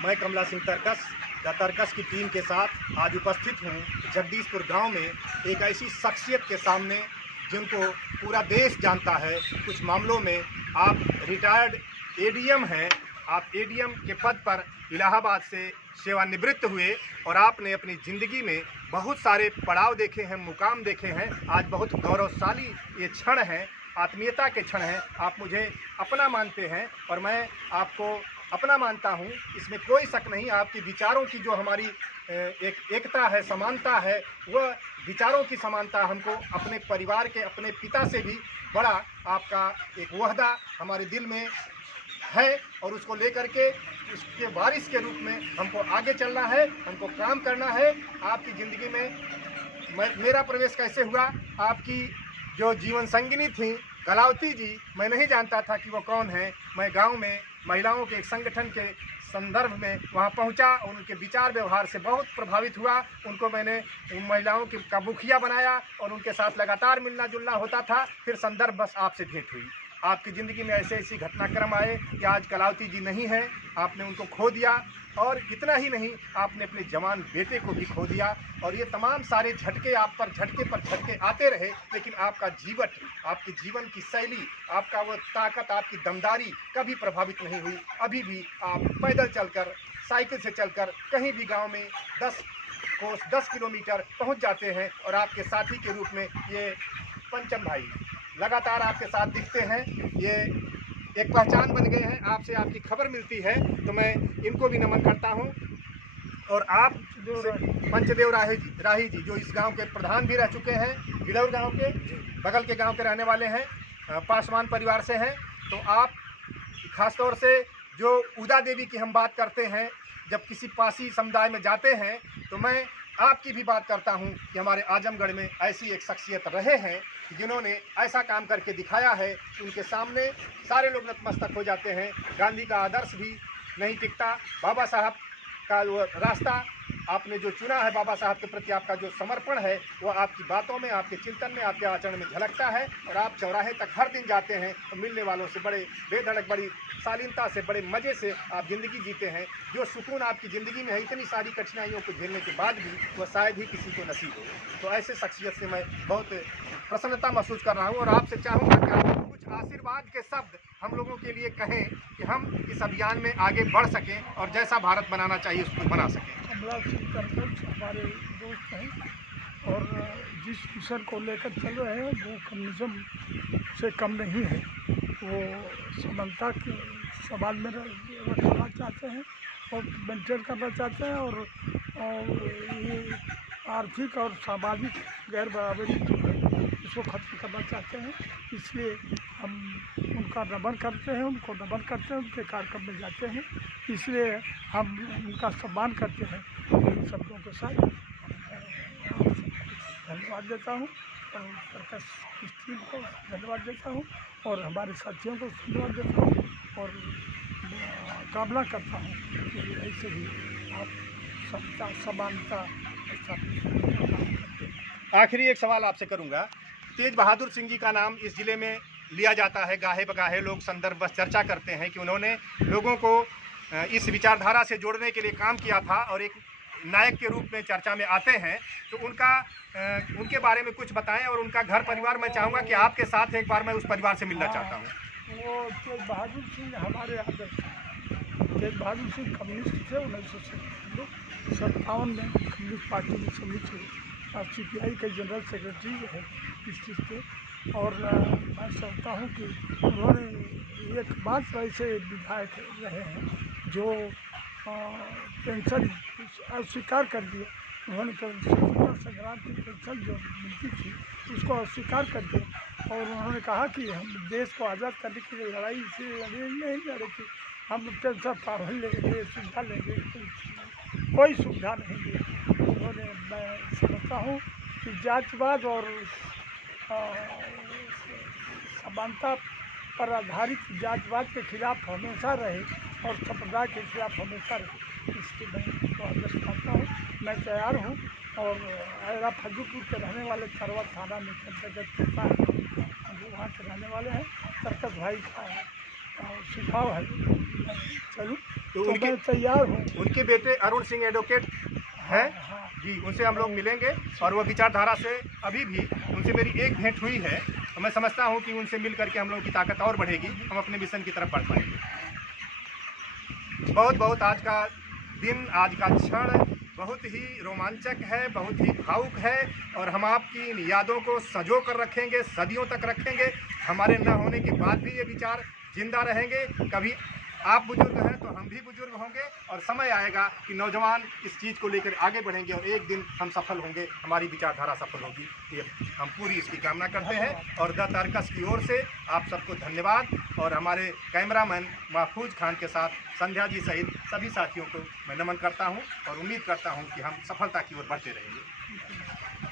मैं कमला सिंह तरकस द तरकस की टीम के साथ आज उपस्थित हूँ जगदीशपुर गांव में एक ऐसी शख्सियत के सामने जिनको पूरा देश जानता है। कुछ मामलों में आप रिटायर्ड एडीएम हैं, आप एडीएम के पद पर इलाहाबाद से सेवानिवृत्त हुए और आपने अपनी ज़िंदगी में बहुत सारे पड़ाव देखे हैं, मुकाम देखे हैं। आज बहुत गौरवशाली ये क्षण है, आत्मीयता के क्षण हैं। आप मुझे अपना मानते हैं और मैं आपको अपना मानता हूँ, इसमें कोई शक नहीं। आपकी विचारों की जो हमारी एकता है, समानता है, वह विचारों की समानता हमको अपने परिवार के, अपने पिता से भी बड़ा आपका एक वहदा हमारे दिल में है और उसको लेकर के उसके वारिस के रूप में हमको आगे चलना है, हमको काम करना है। आपकी ज़िंदगी में मेरा प्रवेश कैसे हुआ? आपकी जो जीवन संगिनी थी कलावती जी, मैं नहीं जानता था कि वो कौन है। मैं गांव में महिलाओं के एक संगठन के संदर्भ में वहां पहुंचा और उनके विचार व्यवहार से बहुत प्रभावित हुआ। उनको मैंने उन महिलाओं का मुखिया बनाया और उनके साथ लगातार मिलना जुलना होता था। फिर संदर्भ बस आपसे भेंट हुई। आपकी ज़िंदगी में ऐसे ऐसी घटनाक्रम आए कि आज कलावती जी नहीं हैं, आपने उनको खो दिया। और इतना ही नहीं, आपने अपने जवान बेटे को भी खो दिया। और ये तमाम सारे झटके आप पर झटके आते रहे, लेकिन आपका आपकी जीवन की शैली, आपका वो ताकत, आपकी दमदारी कभी प्रभावित नहीं हुई। अभी भी आप पैदल चलकर, साइकिल से चलकर कहीं भी गांव में 10 किलोमीटर पहुंच जाते हैं। और आपके साथी के रूप में ये पंचम भाई लगातार आपके साथ दिखते हैं। ये एक पहचान बन गए हैं, आपसे आपकी खबर मिलती है तो मैं इनको भी नमन करता हूं। और आप पंचदेव राही जी जो इस गांव के प्रधान भी रह चुके हैं, गिलौर गांव के बगल के गांव के रहने वाले हैं, पासवान परिवार से हैं। तो आप खासतौर से जो उदा देवी की हम बात करते हैं, जब किसी पासी समुदाय में जाते हैं तो मैं आपकी भी बात करता हूं कि हमारे आजमगढ़ में ऐसी एक शख्सियत रहे हैं जिन्होंने ऐसा काम करके दिखाया है, उनके सामने सारे लोग नतमस्तक हो जाते हैं। गांधी का आदर्श भी नहीं टिकता, बाबा साहब का वो रास्ता आपने जो चुना है, बाबा साहब के प्रति आपका जो समर्पण है, वो आपकी बातों में, आपके चिंतन में, आपके आचरण में झलकता है। और आप चौराहे तक हर दिन जाते हैं तो मिलने वालों से बड़े बेधड़क, बड़ी शालीनता से, बड़े मज़े से आप ज़िंदगी जीते हैं। जो सुकून आपकी ज़िंदगी में है, इतनी सारी कठिनाइयों को झेलने के बाद भी, वह शायद ही किसी को नसीब हो। तो ऐसे शख्सियत से मैं बहुत प्रसन्नता महसूस कर रहा हूँ और आपसे चाहूँगा कि आप कुछ आशीर्वाद के शब्द हम लोगों के लिए कहें कि हम इस अभियान में आगे बढ़ सकें और जैसा भारत बनाना चाहिए उसको बना सकें। कमला सिंह तरकस हमारे दोस्त हैं और जिस मिशन को लेकर चल रहे हैं वो कम्युनिज्म से कम नहीं है। वो समानता के सवाल में रखना चाहते हैं और मेंटेन करना चाहते हैं और ये आर्थिक और सामाजिक गैर बराबरी जो है इसको ख़त्म करना चाहते हैं। इसलिए हम उनका नमन करते हैं, उनके कार्यक्रम में जाते हैं। इसलिए हम उनका सम्मान करते हैं। इन शब्दों के साथ धन्यवाद देता हूँ और तरकस की टीम को धन्यवाद देता हूँ और हमारे साथियों को धन्यवाद देता हूँ और कामना करता हूँ कि ऐसे ही आप समता, समानता। आखिरी एक सवाल आपसे करूंगा। तेज बहादुर सिंह जी का नाम इस ज़िले में लिया जाता है, गाहे बगाहे लोग संदर्भ बस चर्चा करते हैं कि उन्होंने लोगों को इस विचारधारा से जोड़ने के लिए काम किया था और एक नायक के रूप में चर्चा में आते हैं। तो उनके बारे में कुछ बताएं और उनका घर परिवार। मैं चाहूँगा कि आपके साथ एक बार मैं उस परिवार से मिलना चाहता हूँ। वो तेज बहादुर सिंह हमारे आदर्श हैं। तेज बहादुर सिंह कम्युनिस्ट थे। 1957 में कम्युनिस्ट पार्टी में सम्मिलित हुए, CPI के जनरल सेक्रेटरी है डिस्ट्रिक्ट के। और मैं समझता हूँ कि उन्होंने एक बात ऐसे विधायक रहे हैं जो पेंशन अस्वीकार कर दिया। उन्होंने स्वतंत्रता संग्राम की पेंशन जो मिलती थी उसको अस्वीकार कर दिया और उन्होंने कहा कि हम देश को आज़ाद करने के लिए लड़ाई इसलिए नहीं लड़े कि हम पेंशन पावन लेंगे, सुविधा लेंगे, कोई सुविधा नहीं दी उन्होंने। मैं समझता हूँ कि जातिवाद और समानता पर आधारित जातिवाद के खिलाफ हमेशा रहे और संप्रदाय के खिलाफ हमेशा रहे। इसके मैं तो आदर्श मानता हूँ। मैं तैयार हूँ और आयरा फजूपुर के रहने वाले सरवा थाना में अंतर्गत वहाँ के रहने वाले हैं। तरकस भाई का सुझाव है, चलूँ। तो तो उनके मैं तैयार हूँ। उनके बेटे अरुण सिंह एडवोकेट हैं हाँ, जी, उनसे हम लोग मिलेंगे और वो विचारधारा से अभी भी उनसे मेरी एक भेंट हुई है। तो मैं समझता हूँ कि उनसे मिल करके हम लोगों की ताकत और बढ़ेगी, हम अपने मिशन की तरफ बढ़ पाएंगे। बहुत बहुत आज का दिन, आज का क्षण बहुत ही रोमांचक है, बहुत ही भावुक है और हम आपकी इन यादों को संजो कर रखेंगे, सदियों तक रखेंगे। हमारे न होने के बाद भी ये विचार जिंदा रहेंगे। कभी आप बुजुर्ग हैं तो हम भी बुजुर्ग होंगे और समय आएगा कि नौजवान इस चीज़ को लेकर आगे बढ़ेंगे और एक दिन हम सफल होंगे, हमारी विचारधारा सफल होगी। ये हम पूरी इसकी कामना करते हैं और द तर्कस की ओर से आप सबको धन्यवाद और हमारे कैमरामैन महफूज खान के साथ संध्या जी सहित सभी साथियों को मैं नमन करता हूं और उम्मीद करता हूं कि हम सफलता की ओर बढ़ते रहेंगे।